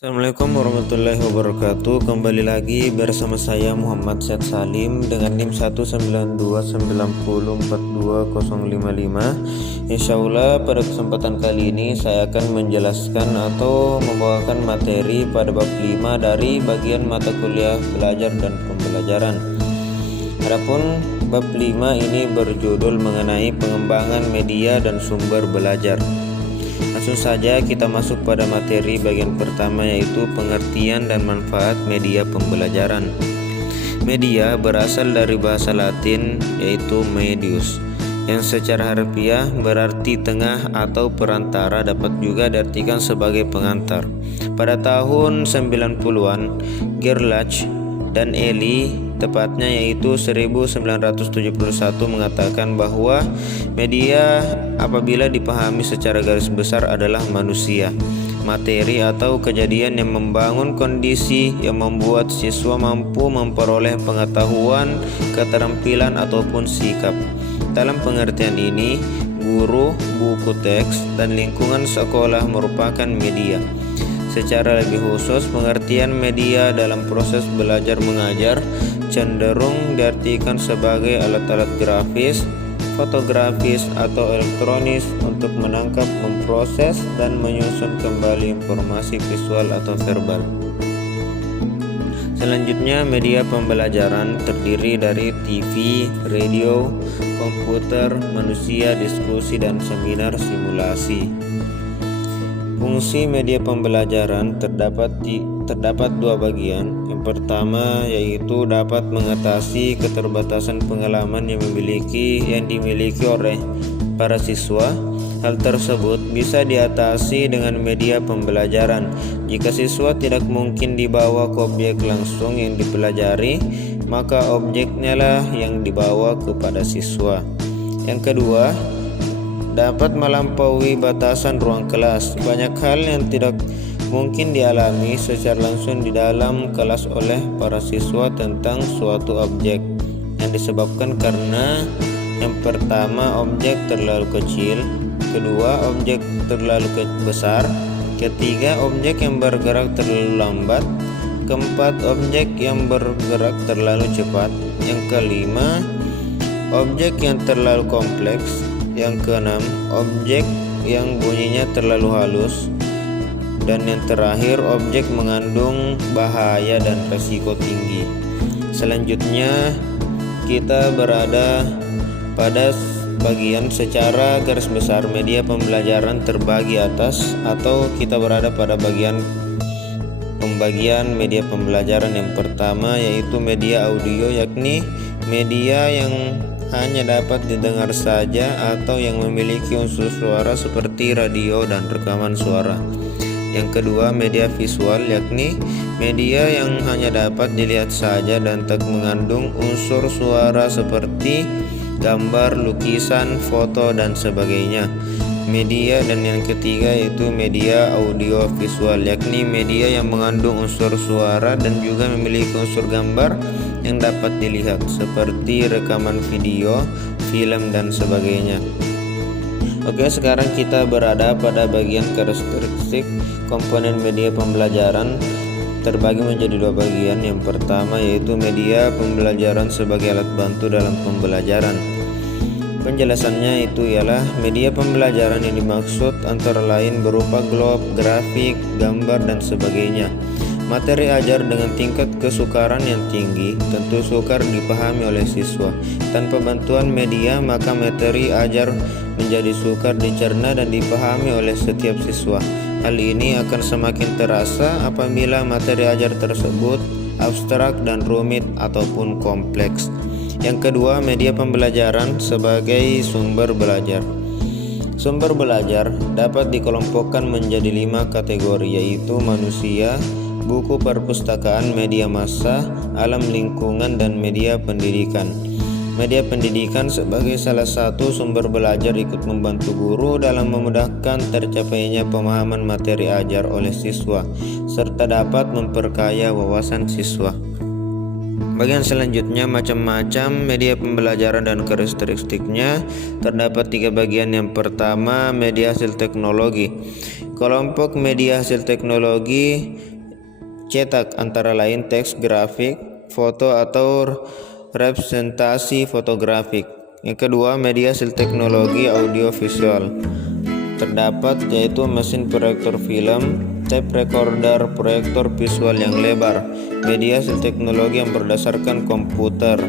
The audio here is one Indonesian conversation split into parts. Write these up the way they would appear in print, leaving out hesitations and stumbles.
Assalamualaikum warahmatullahi wabarakatuh. Kembali lagi bersama saya Muhammad Syed Salim dengan NIM 192904255. Insya Allah pada kesempatan kali ini saya akan menjelaskan atau membawakan materi pada bab 5 dari bagian mata kuliah belajar dan pembelajaran. Adapun bab 5 ini berjudul mengenai pengembangan media dan sumber belajar. Langsung saja kita masuk pada materi bagian pertama, yaitu pengertian dan manfaat media pembelajaran. Media berasal dari bahasa Latin yaitu medius, yang secara harfiah berarti tengah atau perantara, dapat juga diartikan sebagai pengantar. Pada tahun 90-an, Gerlach dan Eli tepatnya yaitu 1971 mengatakan bahwa media apabila dipahami secara garis besar adalah manusia, materi atau kejadian yang membangun kondisi yang membuat siswa mampu memperoleh pengetahuan, keterampilan ataupun sikap. Dalam pengertian ini, guru, buku teks, dan lingkungan sekolah merupakan media. Secara lebih khusus, pengertian media dalam proses belajar mengajar cenderung diartikan sebagai alat-alat grafis, fotografis, atau elektronis untuk menangkap, memproses, dan menyusun kembali informasi visual atau verbal. Selanjutnya, media pembelajaran terdiri dari TV, radio, komputer, manusia, diskusi, dan seminar simulasi. Fungsi media pembelajaran terdapat dua bagian. Yang pertama yaitu dapat mengatasi keterbatasan pengalaman yang dimiliki oleh para siswa. Hal tersebut bisa diatasi dengan media pembelajaran. Jika siswa tidak mungkin dibawa ke objek langsung yang dipelajari, maka objeknya lah yang dibawa kepada siswa. Yang kedua, dapat melampaui batasan ruang kelas. Banyak hal yang tidak mungkin dialami secara langsung di dalam kelas oleh para siswa tentang suatu objek yang disebabkan karena yang pertama, objek terlalu kecil, kedua, objek terlalu besar, ketiga, objek yang bergerak terlalu lambat, keempat, objek yang bergerak terlalu cepat, yang kelima, objek yang terlalu kompleks, yang keenam, objek yang bunyinya terlalu halus, dan yang terakhir, objek mengandung bahaya dan resiko tinggi. Selanjutnya kita berada pada bagian secara garis besar media pembelajaran terbagi atas, atau kita berada pada bagian pembagian media pembelajaran. Yang pertama yaitu media audio, yakni media yang hanya dapat didengar saja atau yang memiliki unsur suara seperti radio dan rekaman suara. Yang kedua, media visual, yakni media yang hanya dapat dilihat saja dan tak mengandung unsur suara seperti gambar, lukisan, foto, dan sebagainya. Dan yang ketiga yaitu media audio visual, yakni media yang mengandung unsur suara dan juga memiliki unsur gambar yang dapat dilihat seperti rekaman video, film, dan sebagainya. Oke, sekarang kita berada pada bagian karakteristik komponen media pembelajaran, terbagi menjadi dua bagian. Yang pertama yaitu media pembelajaran sebagai alat bantu dalam pembelajaran. Penjelasannya itu ialah media pembelajaran yang dimaksud antara lain berupa globe, grafik, gambar, dan sebagainya. Materi ajar dengan tingkat kesukaran yang tinggi tentu sukar dipahami oleh siswa. Tanpa bantuan media, maka materi ajar menjadi sukar dicerna dan dipahami oleh setiap siswa. Hal ini akan semakin terasa apabila materi ajar tersebut abstrak dan rumit ataupun kompleks. Yang kedua, media pembelajaran sebagai sumber belajar. Sumber belajar dapat dikelompokkan menjadi 5 kategori, yaitu manusia, buku perpustakaan, media massa, alam lingkungan, dan media pendidikan. Media pendidikan sebagai salah satu sumber belajar ikut membantu guru dalam memudahkan tercapainya pemahaman materi ajar oleh siswa, serta dapat memperkaya wawasan siswa. Bagian selanjutnya, macam-macam media pembelajaran dan karakteristiknya. Terdapat 3 bagian. Yang pertama, media hasil teknologi. Kelompok media hasil teknologi cetak antara lain teks, grafik, foto atau representasi fotografik. Yang kedua, media hasil teknologi audiovisual. Terdapat yaitu mesin proyektor film, tape recorder, proyektor visual yang lebar, media hasil teknologi yang berdasarkan komputer.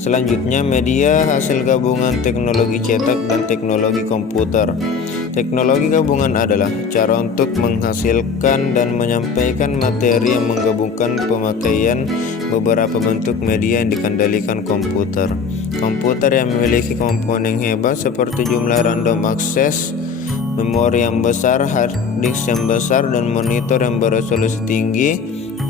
Selanjutnya, media hasil gabungan teknologi cetak dan teknologi komputer. Teknologi gabungan adalah cara untuk menghasilkan dan menyampaikan materi yang menggabungkan pemakaian beberapa bentuk media yang dikendalikan komputer. Komputer yang memiliki komponen hebat seperti jumlah random access, memori yang besar, hard disk yang besar, dan monitor yang beresolusi tinggi,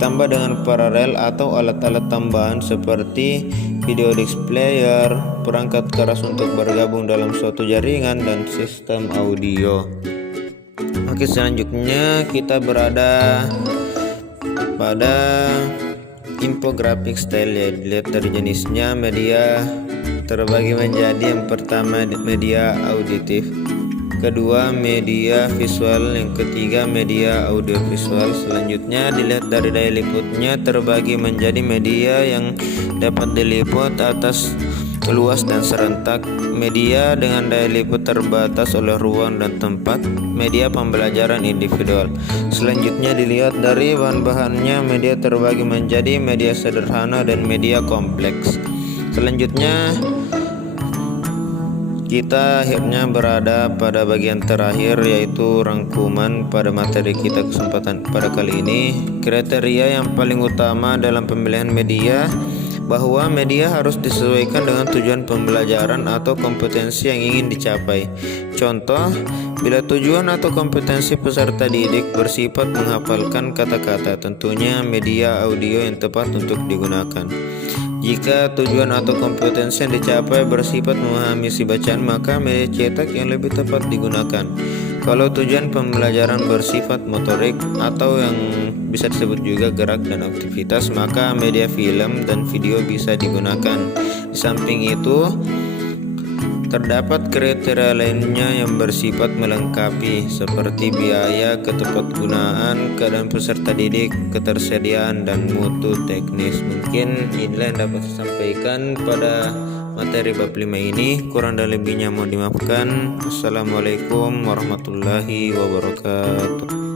tambah dengan paralel atau alat-alat tambahan seperti video disc player, perangkat keras untuk bergabung dalam suatu jaringan, dan sistem audio. Oke, selanjutnya kita berada pada infographic style, ya. Dilihat dari jenisnya, media terbagi menjadi yang pertama media auditif, kedua media visual, yang ketiga media audiovisual. Selanjutnya dilihat dari daya liputnya, terbagi menjadi media yang dapat diliput atas luas dan serentak, media dengan daya liput terbatas oleh ruang dan tempat, media pembelajaran individual. Selanjutnya dilihat dari bahan-bahannya, media terbagi menjadi media sederhana dan media kompleks. Selanjutnya kita akhirnya berada pada bagian terakhir, yaitu rangkuman pada materi kita kesempatan pada kali ini. Kriteria yang paling utama dalam pemilihan media, bahwa media harus disesuaikan dengan tujuan pembelajaran atau kompetensi yang ingin dicapai. Contoh, bila tujuan atau kompetensi peserta didik bersifat menghafalkan kata-kata, tentunya media audio yang tepat untuk digunakan. Jika tujuan atau kompetensi yang dicapai bersifat memahami isi bacaan, maka media cetak yang lebih tepat digunakan. Kalau tujuan pembelajaran bersifat motorik atau yang bisa disebut juga gerak dan aktivitas, maka media film dan video bisa digunakan. Di samping itu, terdapat kriteria lainnya yang bersifat melengkapi, seperti biaya, ketepatgunaan, keadaan peserta didik, ketersediaan, dan mutu teknis. Mungkin inilah yang dapat saya sampaikan pada materi bab 5 ini. Kurang dan lebihnya mohon dimaafkan. Assalamualaikum warahmatullahi wabarakatuh.